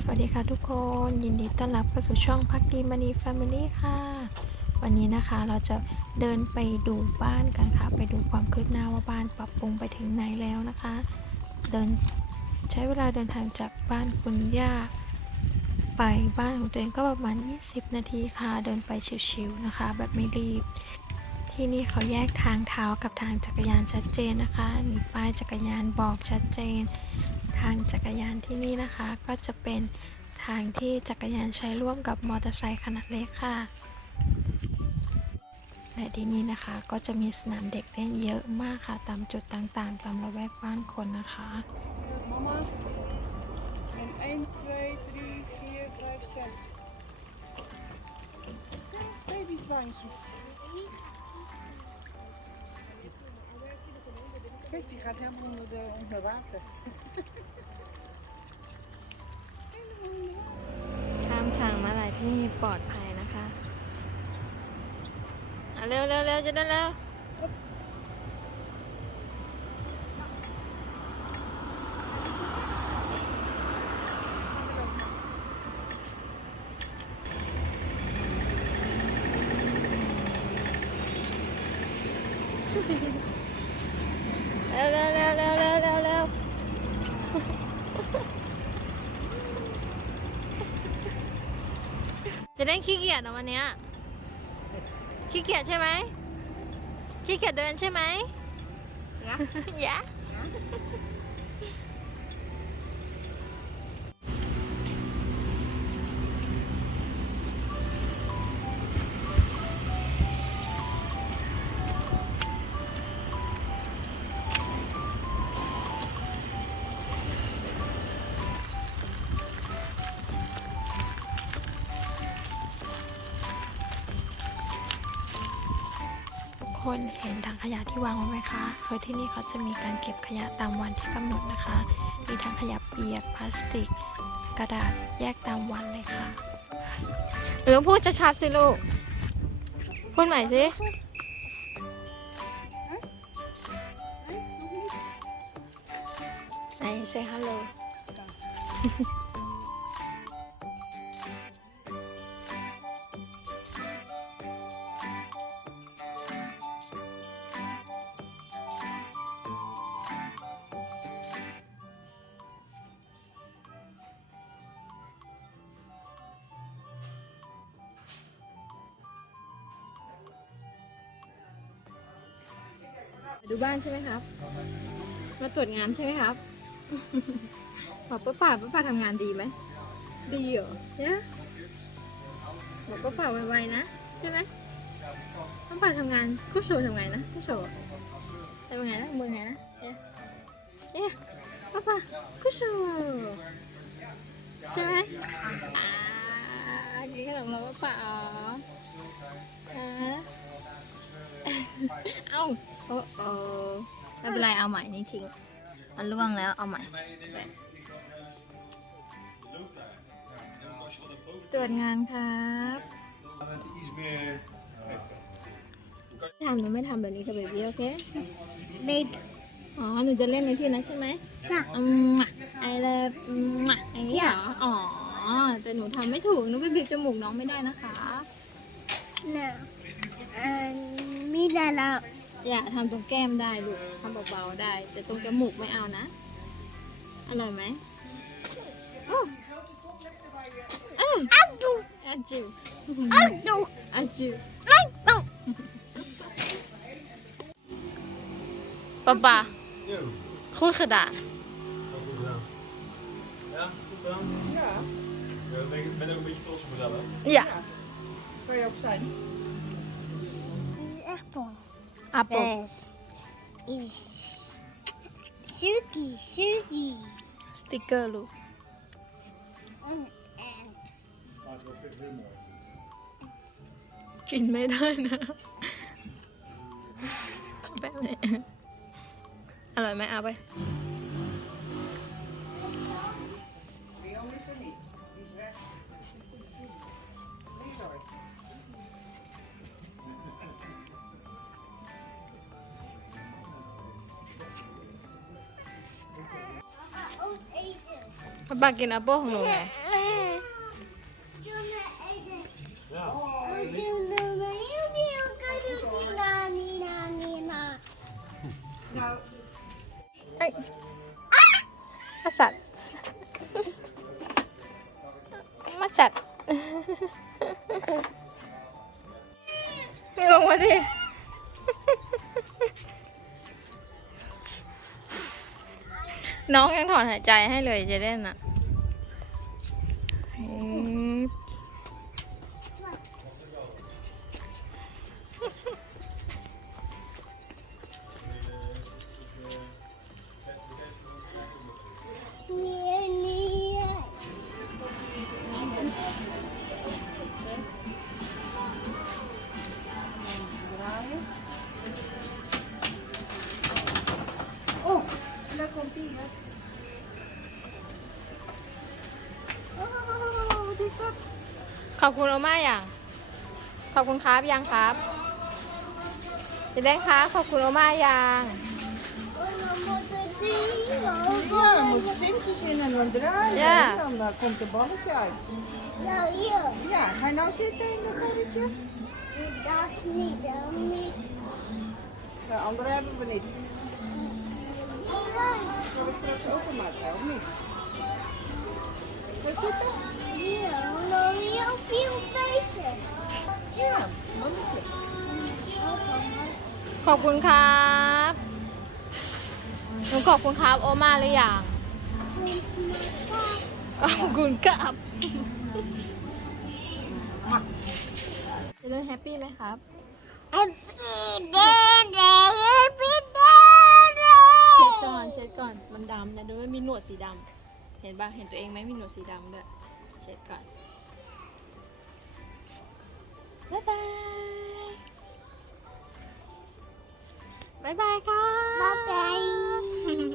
สวัสดีค่ะทุกคนยินดีต้อนรับเข้าสู่ช่องพักดีมณีแฟมิลี่ค่ะ วันนี้นะคะเราจะเดินไปดูบ้านกันค่ะ ไปดูความคืบหน้าว่าบ้านปรับปรุงไปถึงไหนแล้วนะคะ เดินใช้เวลาเดินทางจากบ้านคุณย่า ไปบ้านของตัวเองก็ประมาณ 20 นาทีค่ะ เดินไปชิวๆนะคะ แบบไม่รีบ ที่นี่เขาแยกทางเท้ากับทางจักรยานชัดเจนนะคะ มีป้ายจักรยานบอกชัดเจนางจักรยานที่นี่นะคะ ก็จะเป็นทางที่จักรยานใช้ร่วมกับมอเตอร์ไซค์ขนาดเล็กค่ะ และที่นี่นะคะก็จะมีสนามเด็กเล่นเยอะมากค่ะตามจุดต่างๆ ตามละแวกบ้านคนนะคะ Kijk, die gaat helemaal onder, de, onder water. ามทางมาลายที่นี่ปลอดภัยนะคะอะเร็วเร็วเร็วจะได้เร็วเร็วเร็วเร็วเร็วเร็วเร็วเร็ว จะเล่นขี้เกียจเหรอวันเนี้ยขี้เกียจใช่ไหมขี้เกียจเดินใช่ไหมยะยะ คนเห็นถังขยะที่วางไว้ไหมคะคือที่นี่เขาจะมีการเก็บขยะตามวันที่กำหนดนะคะ มีทั้งขยะเปียกพลาสติก กระดาษแยกตามวันเลยค่ะหรือพูดชัดๆสิลูก พูดใหม่สิ ไหน say hello ดูบ้านใช่ไหมครับ มาตรวจงานใช่ไหมครับบอกป้าป่าป้าป่าทำงานดีไหม ดีเหรอเนี่ยบอกป้าป่าไวๆนะ ใช่ไหมป้าป่าทำงานกู้โชว์ทำไงนะกู้โชว์ทำยังไงนะ มือไงนะเนี่ยเนี่ยป้าป่ากู้โชว์ใช่ไหมอ่ากินขนมแล้วป้าป่าอ๋ออ่า เอ้าโอ้โอไม่เป็นไรเอาใหม่นี่ทิ้งมันล่วงแล้วเอาใหม่ ตรวจงานครับ Iets meer. ทำหนูไม่ทำแบบนี้กับเบบี้โอเค เบบี้ อ๋อ หนูจะเล่นในที่นั้นใช่ไหมจ้ะอืมไอเลิฟอืมอย่างนี้เหรอ อ๋อ แต่หนูทำไม่ถูก หนูไปบีบจมูกน้องไม่ได้นะคะน่ะ อันมีดาราอย่าทำตรงแก้มได้ลูกทำเบาๆได้ แต่ตรงจมูกไม่เอานะ อร่อยไหมโอ้เอ้ยอ้าวดูอาจิวอ้าวดูอาจิวอ้าวดูป๊าป๊า Yo, คุณกระดาษ dat goed gedaan. Ja, goed gedaan. Ja, Ja, ik ben, ik ben ook een beetje trots op mezelf. อย่า kan je ook zijn. En, en. Maar het is wel echt heel mooi. กินไม่ได้นะแบบนี้อร่อยไหมเอาไป คุปากินแอปเปิ้ลงหนูไอ้มาสัตว์มาสัตลงมาดิน้องยังถอนหายใจให้เลยเจเดนอะ ขอบคุณโอม่าอย่าง ขอบคุณครับยังครับเจเดนครับขอบคุณโอม่ายัง Ja, er moeten sintjes in en dan draaien. Ja. En dan eh, komt de balletje uit. Nou hier, Ja, ga je nou zitten in dat balletje? dat niet, dat niet. De andere hebben we niet. Zullen we straks openmaken, of niet? Wil je zitten? ขอบคุณครับหนูขอบคุณครับโอมาหรือยังขอบคุณครับเจเดนแฮปปี้ไหมครับ Happy birthday, happy เช็ด birthday. ก่อนเช็ดก่อนมันดำนะดูว่ามีหนวดสีดำเห็นปะเห็นตัวเองไหมมีหนวดสีดำด้วยเช็ดก่อนบ๊ายบาย บ๊ายบายค่ะ บ๊ายบาย